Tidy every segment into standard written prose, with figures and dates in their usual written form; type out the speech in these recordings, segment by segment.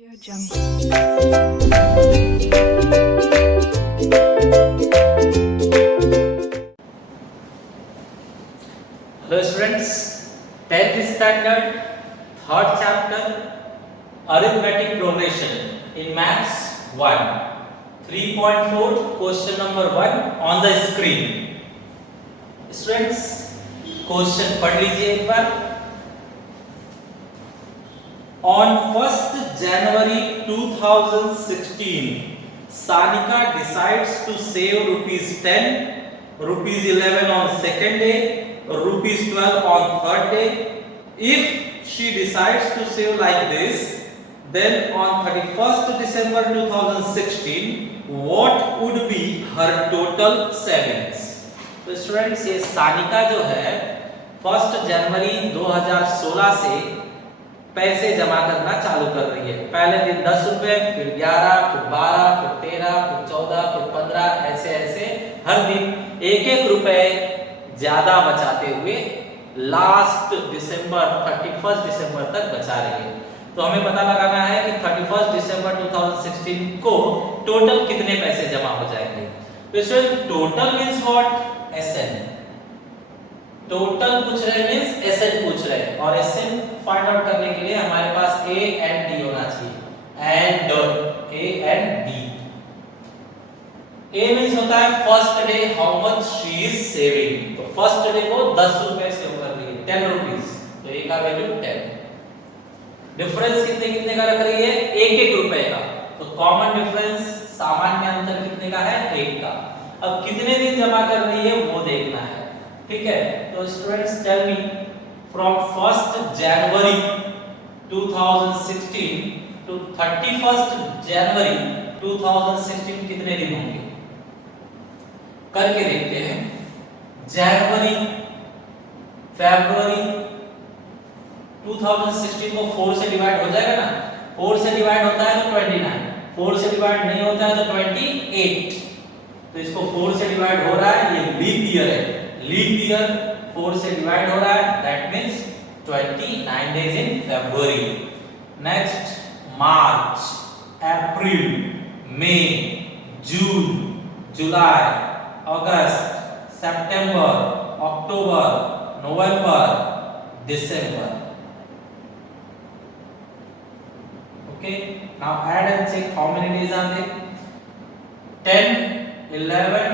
Audio Jungle. Hello students, 10th standard, 3rd chapter, arithmetic progression in maths 1, 3.4, question number 1 on the screen. Students, question पढ़ लीजिए एक बार. On 1st January 2016, Sanika decides to save rupees 10, rupees 11 on second day, rupees 12 on third day. If she decides to save like this, then on 31st December 2016, what would be her total savings? तो students ये सानिका जो है 1 जनवरी 2016 से पैसे जमा करना चालू कर रही है. पहले दिन 10 रुपए, फिर 11, फिर 12, फिर 13, फिर 14, फिर 15, ऐसे ऐसे हर दिन एक एक रुपए ज्यादा बचाते हुए लास्ट दिसंबर 31 दिसंबर तक बचा रही है. तो हमें पता लगाना है कि 31 दिसंबर 2016 को टोटल कितने पैसे जमा हो जाएंगे. तो इसमें total means what? S N. Total पूछ रहे मींस एसएन पूछ रहे हैं, और एसएन फाइंड आउट करने के लिए हमारे पास ए एंड डी होना चाहिए. And A and D. A means होता है first day how much she is saving. तो फर्स्ट डे को 10 रुपए सेव कर रही है, 10 रुपीस. तो ए का वैल्यू 10. डिफरेंस कितने कितने का रख रही है? एक एक रुपए का. तो कॉमन डिफरेंस, सामान्य अंतर कितने का है? 1 का. अब कितने दिन जमा कर रही है वो देखना है. ठीक है. तो students tell me from 1st January 2016 to 31st January 2016 कितने दिन होंगे करके देखते हैं. जनवरी, फरवरी 2016 को 4 से डिवाइड हो जाएगा ना. 4 से डिवाइड होता है तो 29, 4 से डिवाइड नहीं होता है तो 28. तो इसको 4 से डिवाइड हो रहा है, ये लीप ईयर है. लीप ईयर 4 से डिवाइड हो रहा है, that means 29 days in February. Next March, April, May, June, July, August, September, October, November, December. Okay, now add and check how many days are there. 10, 11,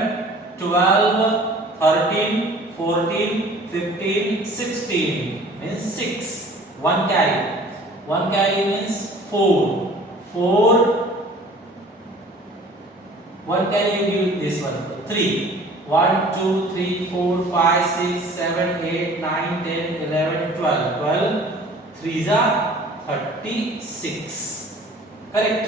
12, 13, 14, 15, 16 means 6. One carry. One carry means 4. 4. One carry you give this one. 3. 1, 2, 3, 4, 5, 6, 7, 8, 9, 10, 11, 12. 12. 3s are 36. Correct.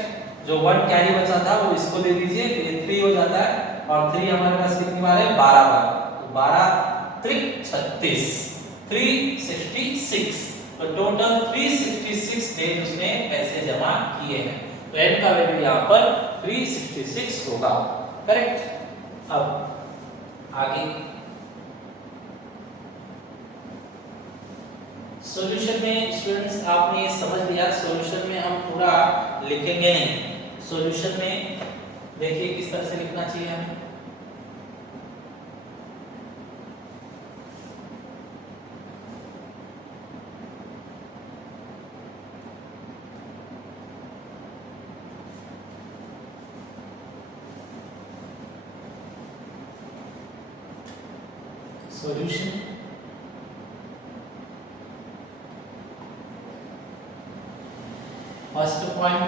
जो 1 carry बचा था वो इसको दे दीजिए, ये 3 हो जाता है. और 3 हमारे पास कितनी बार है? 12 बार. तो 12 3 36, 366. तो टोटल 366 डेज उसने पैसे जमा किए हैं. तो n का वैल्यू यहाँ पर 366 होगा. करेक्ट. अब आगे सॉल्यूशन में स्टूडेंट्स आपने ये समझ लिया. सॉल्यूशन में हम पूरा लिखेंगे नहीं. सॉल्यूशन में देखिए किस तरह से लिखना चाहिए हमें. Solution first point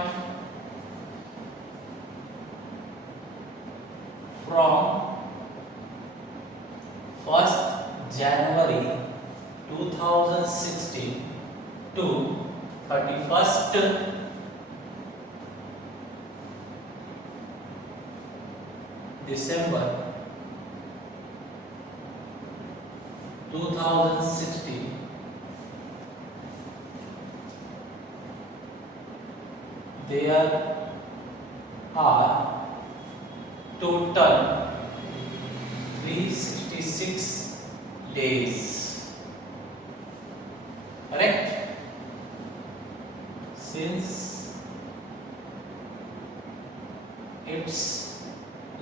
from 1st January 2016 to 31st December 2016 there are total 366 days. Correct? Since it's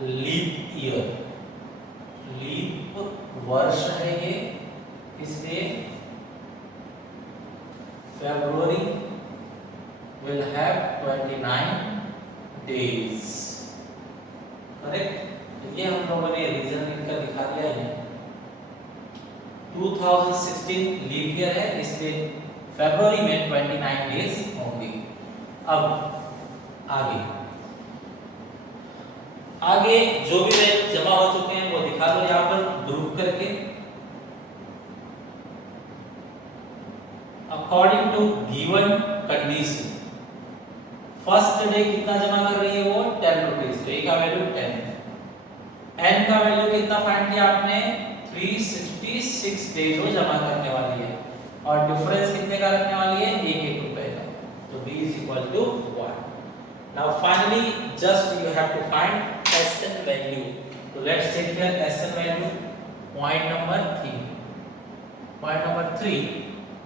leap year, leap वर्ष है ये, इसलिए February will have 29 days. Correct. ये हम लोगों ने रीजन लिखकर दिखा दिया है। 2016 लीप ईयर है, इसलिए फरवरी में 29 डेज होंगे। अब आगे जो भी रेट जमा हो चुके हैं वो दिखा दो यहाँ पर ग्रुप करके according to given condition. First day कितना जमा कर रही है वो 10 रुपीज, तो ए का वैल्यू 10, एन का वैल्यू कितना फाइंड किया आपने 366 डेज वो जमा करने वाली है, और डिफरेंस कितने का रखने वाली है 1 रुपए का, तो b is equal to 1। Now finally just you have to find SN value, so let's take here SN value, point number 3, point number 3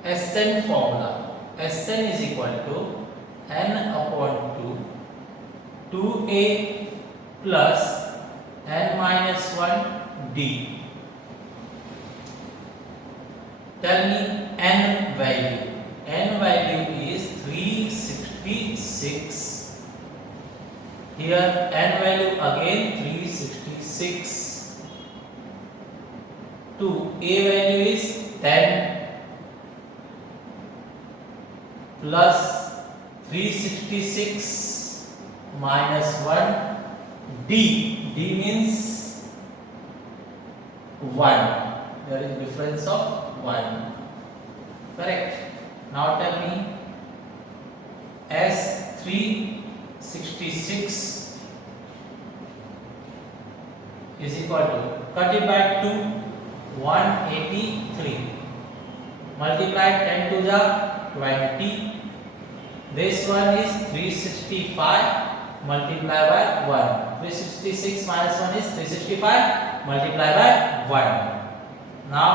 SN formula, SN is equal to n upon 2 2a plus n minus 1 d। Tell me n value. N value is 366. Here n value again 366. To a value is 10 plus 366 minus 1 d. D means 1. There is difference of 1. Correct. Now tell me S366 is equal to, cut it by 2, 183, multiply 10 to the 20, this one is 365 multiply by 1, 366 minus 1 is 365 multiply by 1. Now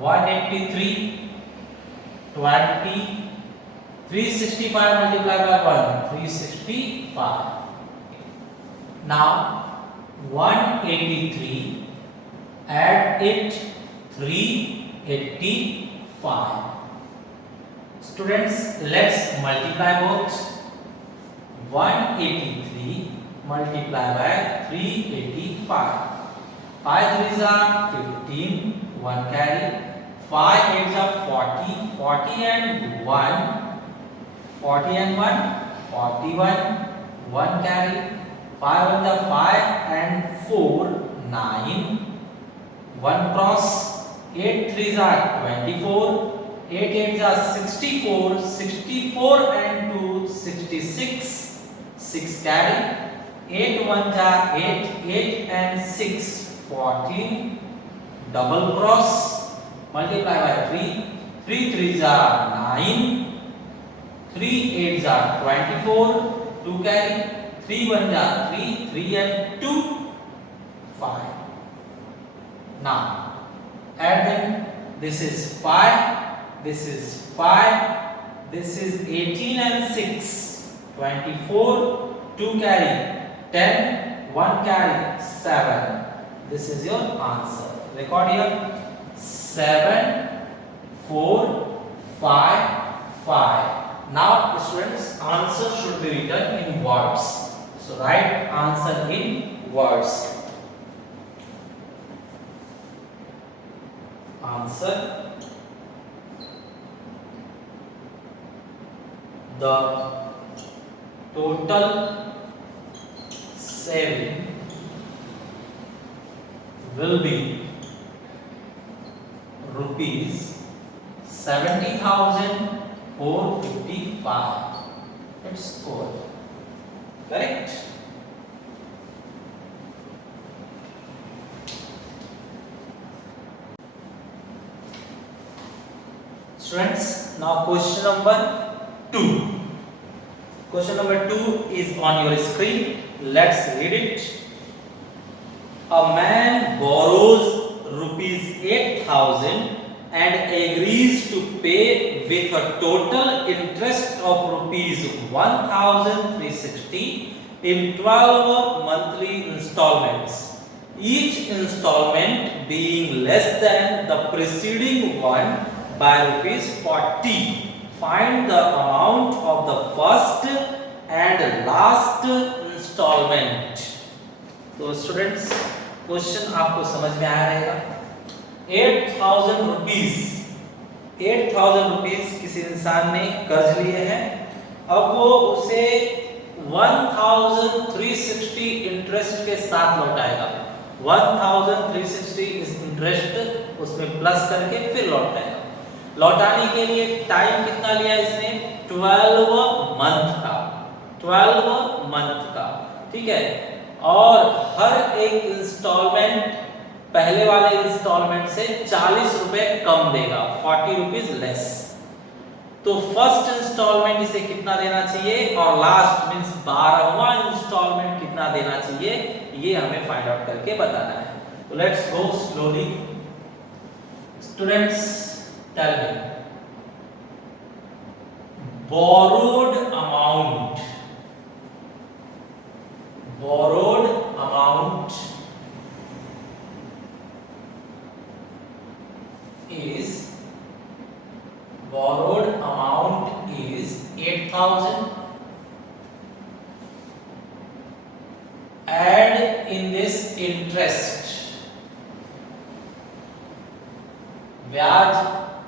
183 20, 365 multiplied by 1, 365. Now 183, add it 385. Students, let's multiply both. 183 multiplied by 385. 5 3s are 15, 1 carry. 5 8s are 40, 40 and 1, 40 and 1, 41, 1 carry. 5 1s are 5 and 4, 9, 1 cross. 8 3s are 24, 8 8s are 64, 64 and 2, 66, 6 carry. 8 1s are 8, 8 and 6, 14, double cross. Multiply by 3, 3 3s are 9, 3 8s are 24, 2 carry, 3 1s are 3, 3 and 2, 5. Now add them. This is 5, this is 5, this is 18 and 6, 24, 2 carry, 10, 1 carry, 7. This is your answer. Record here. 7 4 5 5. Now students, answer should be written in words, so write answer in words. Answer: the total saving will be rupees 70,455. It's good. Correct. Students, now question number 2. Question number 2 is on your screen. Let's read it. A man borrows rupees 8,000 and agrees to pay with a total interest of rupees 1,360 in 12 monthly installments, each installment being less than the preceding one by rupees 40. Find the amount of the first and last installment. तो students question आपको समझ में आया रहेगा। 8,000 rupees 8,000 rupees किसी इंसान ने कर्ज लिए हैं, अब वो उसे 1,360 इंटरेस्ट के साथ लौटाएगा। 1,360 इंटरेस्ट उसमें प्लस करके फिर लौटाएगा। लौटाने के लिए टाइम कितना लिया इसने? 12 मंथ का, 12 मंथ का, ठीक है। और हर एक इंस्टॉलमेंट पहले वाले इंस्टॉलमेंट से 40 रुपए कम देगा, 40 रुपीज लेस। तो फर्स्ट इंस्टॉलमेंट इसे कितना देना चाहिए और लास्ट मींस 12वां इंस्टॉलमेंट कितना देना चाहिए, ये हमें फाइंड आउट करके बताना है। तो let's go slowly. Students tell me, borrowed amount is 8,000, add in this interest, ब्याज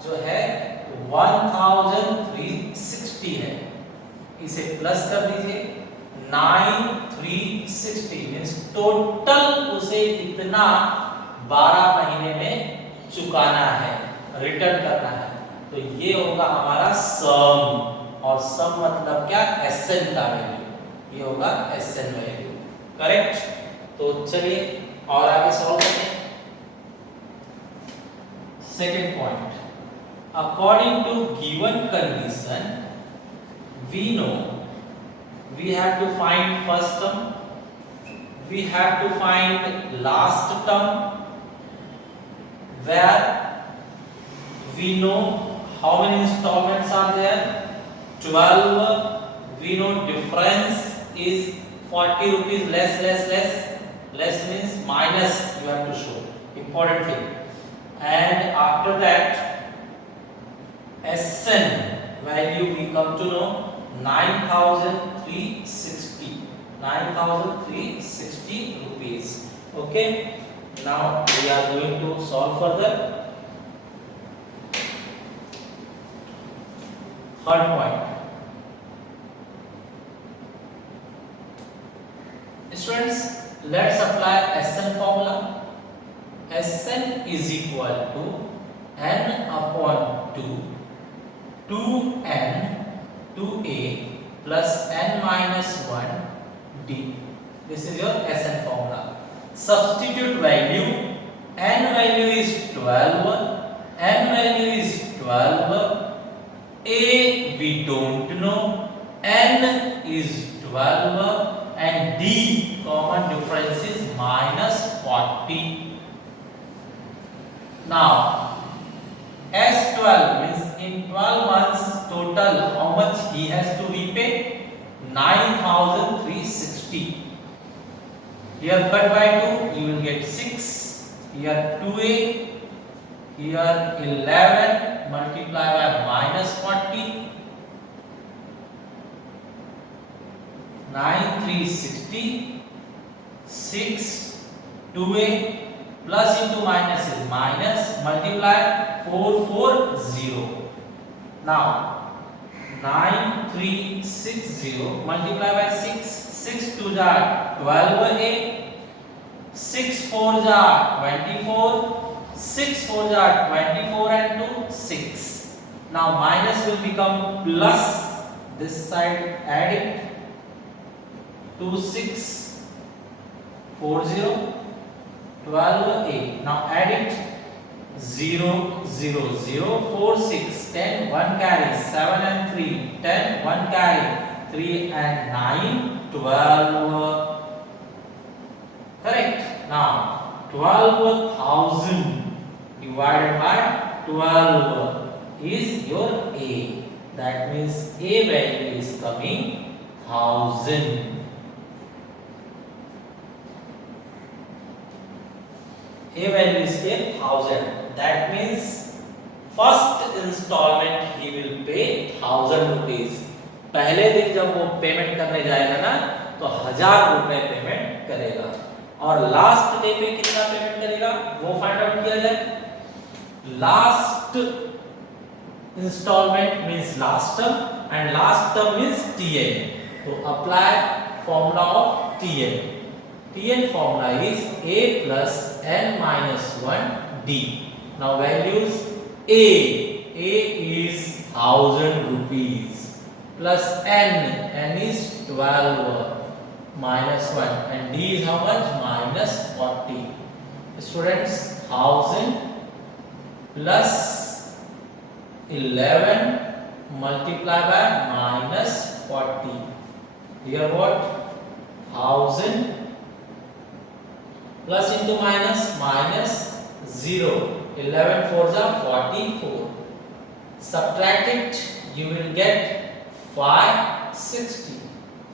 जो है 1,360 है, इसे प्लस कर दीजिए 9,360 मींस टोटल उसे इतना 12 महीने में चुकाना है, रिटर्न करना है। तो ये होगा हमारा सम, और सम मतलब क्या? एसएन का वैल्यू, ये होगा एसएन वैल्यू, करेक्ट। तो चलिए और आगे सॉल्व करते हैं। Second point, according to given condition we know we have to find first term, we have to find last term, where we know how many installments are there, 12. We know difference is 40 rupees less means minus, you have to show, important thing. And after that SN value we come to know 9,360 rupees. Okay, now we are going to solve further. Third point, students, let's apply SN formula. SN is equal to n upon 2 2n 2a plus n minus 1 d. This is your SN formula. Substitute value, n value is 12, n value is 12, a we don't know, n is 12 and d common difference is minus 40. Now S12 means in 12 months total how much he has to repay? 9,360. Here cut by 2 you will get 6, here 2a, here 11 multiply by minus 40, 9,360, 6, 2a plus into minus is minus, multiply 440. Now 9,360 multiply by 6, 6 2 are 12a, 6 4 are 24, 6 4 are 24 and 2 6. Now minus will become plus, this side add it, 2 6 40 12a. Now add it, 0 0 0 4 6 10 1 carry 7 and 3 10 1 carry 3 and 9 12. Correct. Now 12,000 divided by 12 is your a, that means a value is coming 1000. A value is here 1000. That means first installment he will pay 1000 rupees. पहले दिन जब वो payment करने जाएगा ना तो 1000 रुपए payment करेगा और लास्ट डे पे कितना पेमेंट करेगा वो फाइंड आउट किया जाए. Last installment means last term and last term means TN. So apply formula of TN. TN formula is A plus n minus 1 D. Now values A is 1000 rupees plus n is 12 minus 1 and D is how much minus 40. Students, 1000 plus 11 multiplied by minus 40. Here what? 1000 plus into minus 0. 11 4s are 44. Subtract it, you will get 560.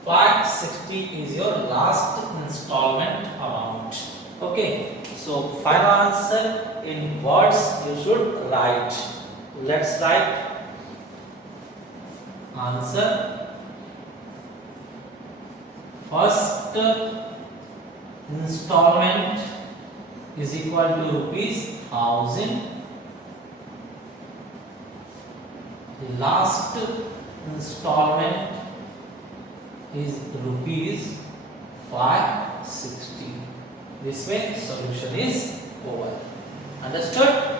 560 is your last installment amount. Okay, so final answer in words you should write. Let's write answer. First installment is equal to rupees 1000. Last installment is rupees 560. This way solution is over. Understood?